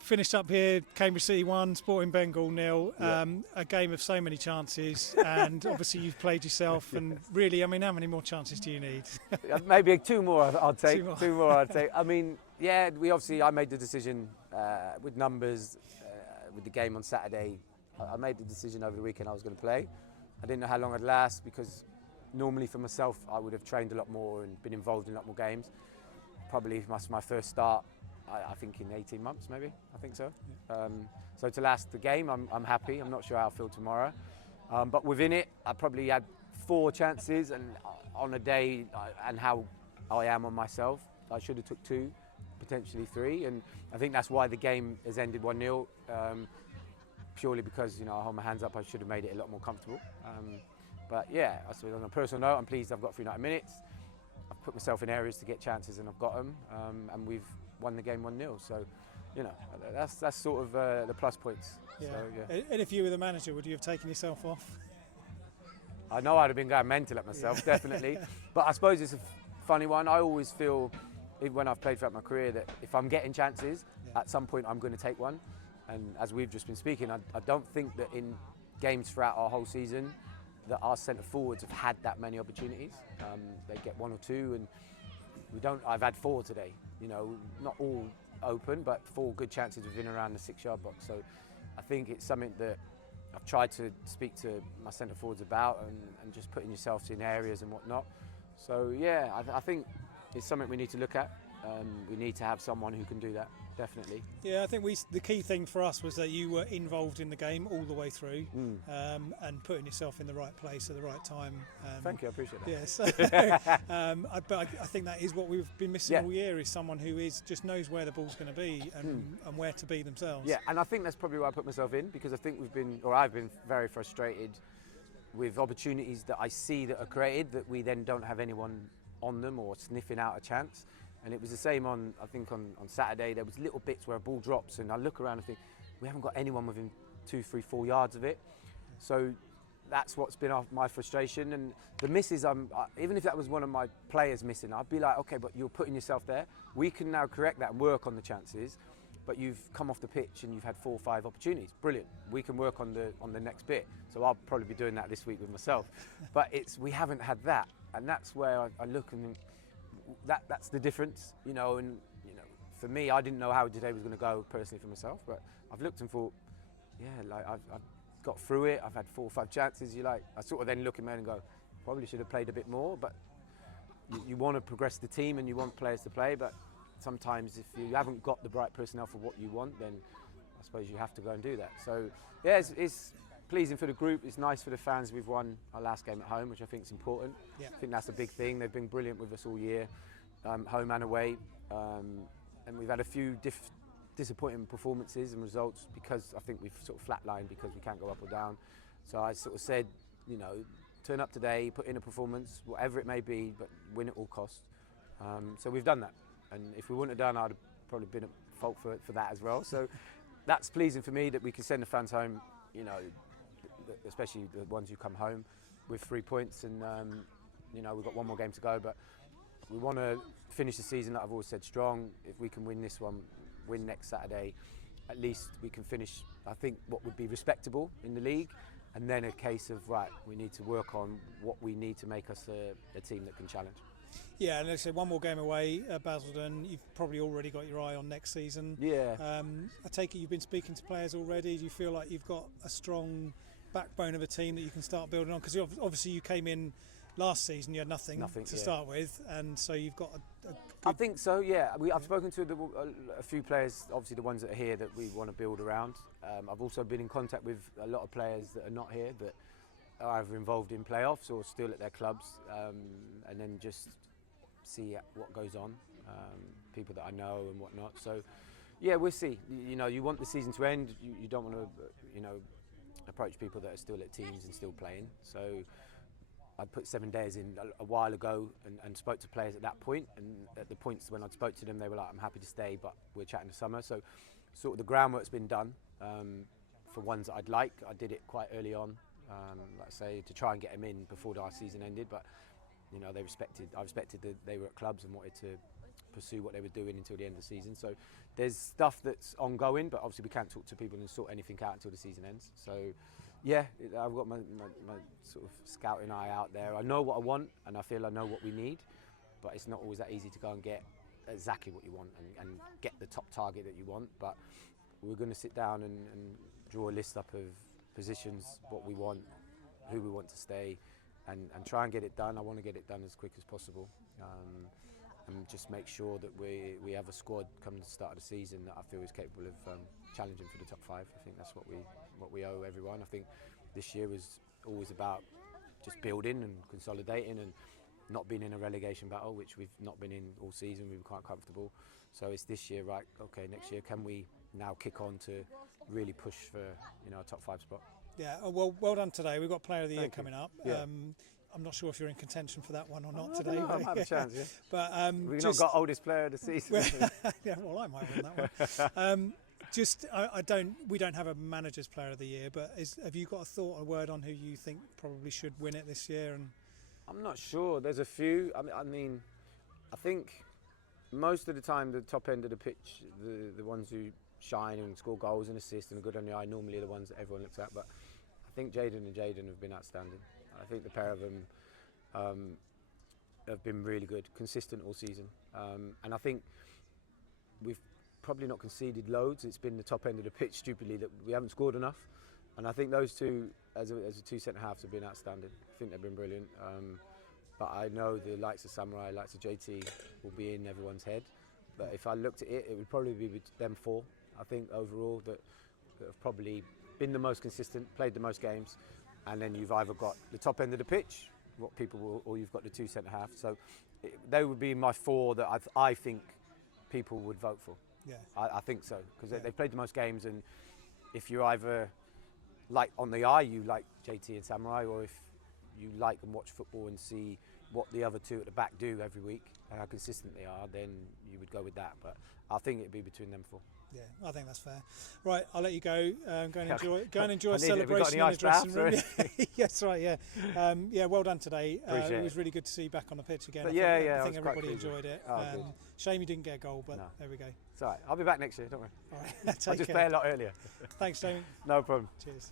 Finished up here, Cambridge City 1, Sporting Bengal 0. A game of so many chances, and obviously you've played yourself. And really, I mean, how many more chances do you need? Maybe two more. I'll take Two more. I'll take. I mean, yeah, I made the decision with numbers with the game on Saturday. I made the decision over the weekend I was going to play. I didn't know how long I'd last because normally for myself I would have trained a lot more and been involved in a lot more games. Probably my first start. I think in 18 months, maybe. I think so. So to last the game, I'm happy. I'm not sure how I'll feel tomorrow. But within it, I probably had 4 chances, and on a day and how I am on myself, I should have took 2, potentially 3, and I think that's why the game has ended 1-0. Purely because I hold my hands up, I should have made it a lot more comfortable. But yeah, I suppose on a personal note, I'm pleased I've got 390 minutes. I've put myself in areas to get chances, and I've got them, and we've won the game 1-0. So, that's sort of the plus points. Yeah. So, yeah. And if you were the manager, would you have taken yourself off? I know I'd have been going mental at myself, definitely. But I suppose it's a funny one. I always feel, even when I've played throughout my career, that if I'm getting chances, at some point I'm going to take one. And as we've just been speaking, I don't think that in games throughout our whole season that our centre forwards have had that many opportunities. They get 1 or 2, and we don't. I've had 4 today. Not all open, but 4 good chances within around the 6-yard box. So I think it's something that I've tried to speak to my centre forwards about, and just putting yourself in areas and whatnot. So yeah, I think it's something we need to look at. We need to have someone who can do that, definitely. Yeah, I think the key thing for us was that you were involved in the game all the way through, and putting yourself in the right place at the right time. Thank you, I appreciate that. Yes, but I think that is what we've been missing all year, is someone who just knows where the ball's going to be and where to be themselves. Yeah, and I think that's probably why I put myself in, because I think I've been very frustrated with opportunities that I see that are created that we then don't have anyone on them or sniffing out a chance. And it was the same on Saturday. There was little bits where a ball drops, and I look around and think, we haven't got anyone within 2, 3, 4 yards of it. So that's what's been my frustration. And the misses, even if that was one of my players missing, I'd be like, okay, but you're putting yourself there. We can now correct that and work on the chances. But you've come off the pitch and you've had 4 or 5 opportunities. Brilliant. We can work on the next bit. So I'll probably be doing that this week with myself. But we haven't had that, and that's where I look and think, that's the difference, and for me, I didn't know how today was going to go personally for myself, but I've looked and thought, I've got through it. I've had 4 or 5 chances. I sort of then look at me and go, probably should have played a bit more, but you want to progress the team and you want players to play, but sometimes if you haven't got the right personnel for what you want, then I suppose you have to go and do that. So yeah, it's pleasing for the group. It's nice for the fans. We've won our last game at home, which I think is important. Yeah. I think that's a big thing. They've been brilliant with us all year, home and away. And we've had a few disappointing performances and results because I think we've sort of flatlined because we can't go up or down. So I sort of said, turn up today, put in a performance, whatever it may be, but win at all costs. So we've done that. And if we wouldn't have done, I'd have probably been at fault for that as well. So that's pleasing for me that we can send the fans home, especially the ones who come home with 3 points, and we've got 1 more game to go, but we want to finish the season, like I've always said, strong. If we can win this one, win next Saturday, at least we can finish, I think, what would be respectable in the league, and then a case of, we need to work on what we need to make us a team that can challenge. Yeah, and let's say 1 more game away at Basildon. You've probably already got your eye on next season. Yeah. I take it you've been speaking to players already. Do you feel like you've got a strong backbone of a team that you can start building on? Because obviously you came in last season, you had nothing to start with, and so you've got a good... I think so, yeah. I've spoken to a few players, obviously the ones that are here that we want to build around. I've also been in contact with a lot of players that are not here, that are either involved in playoffs or still at their clubs, and then just see what goes on, people that I know and whatnot. So, yeah, we'll see. You want the season to end. You don't want to, approach people that are still at teams and still playing. So I'd put 7 days in a while ago and spoke to players at that point. And at the points when I spoke to them, they were like, I'm happy to stay, but we're chatting the summer. So sort of the groundwork's been done for ones that I'd like. I did it quite early on, like I say, to try and get them in before our season ended. But I respected that they were at clubs and wanted to pursue what they were doing until the end of the season. So there's stuff that's ongoing, but obviously we can't talk to people and sort anything out until the season ends. So yeah, I've got my sort of scouting eye out there. I know what I want and I feel I know what we need, but it's not always that easy to go and get exactly what you want and get the top target that you want. But we're going to sit down and draw a list up of positions, what we want, who we want to stay, and try and get it done. I want to get it done as quick as possible, and just make sure that we have a squad come the start of the season that I feel is capable of challenging for the top 5. I think that's what we owe everyone. I think this year was always about just building and consolidating and not being in a relegation battle, which we've not been in all season. We were quite comfortable. So it's this year, right? Okay, next year, can we now kick on to really push for a top 5 spot? Yeah. Well done today. We've got Player of the Year coming up. Yeah. I'm not sure if you're in contention for that one or not today. I might have a chance. Yeah. But we've not got oldest player of the season. Yeah. Well, I might win that one. We don't have a manager's Player of the Year, but have you got a thought, a word on who you think probably should win it this year? And I'm not sure. There's a few. I think most of the time the top end of the pitch, the ones who shine and score goals and assists and are good on the eye, normally are the ones that everyone looks at. But I think Jayden and Jayden have been outstanding. I think the pair of them have been really good, consistent all season. And I think we've probably not conceded loads. It's been the top end of the pitch, stupidly, that we haven't scored enough. And I think those two, as a two centre-halves, have been outstanding. I think they've been brilliant. But I know the likes of Samurai, likes of JT will be in everyone's head. But if I looked at it, it would probably be them 4. I think overall that have probably been the most consistent, played the most games. And then you've either got the top end of the pitch, or you've got the 2 centre-halves. So they would be my 4 that I think people would vote for. Yeah, I think so, because they've played the most games, and if you're either like on the eye, you like JT and Samurai, or if you like and watch football and see what the other 2 at the back do every week and how consistent they are, then you would go with that. But I think it'd be between them 4. Yeah, I think that's fair. Right, I'll let you go. Go and enjoy a celebration in the dressing room. Yes, right. Yeah, well done today. It was really good to see you back on the pitch again. I think everybody enjoyed it. Shame you didn't get a goal, but there we go. It's all right. I'll be back next year. Don't worry. All right, I'll just play a lot earlier. Thanks, Damien. No problem. Cheers.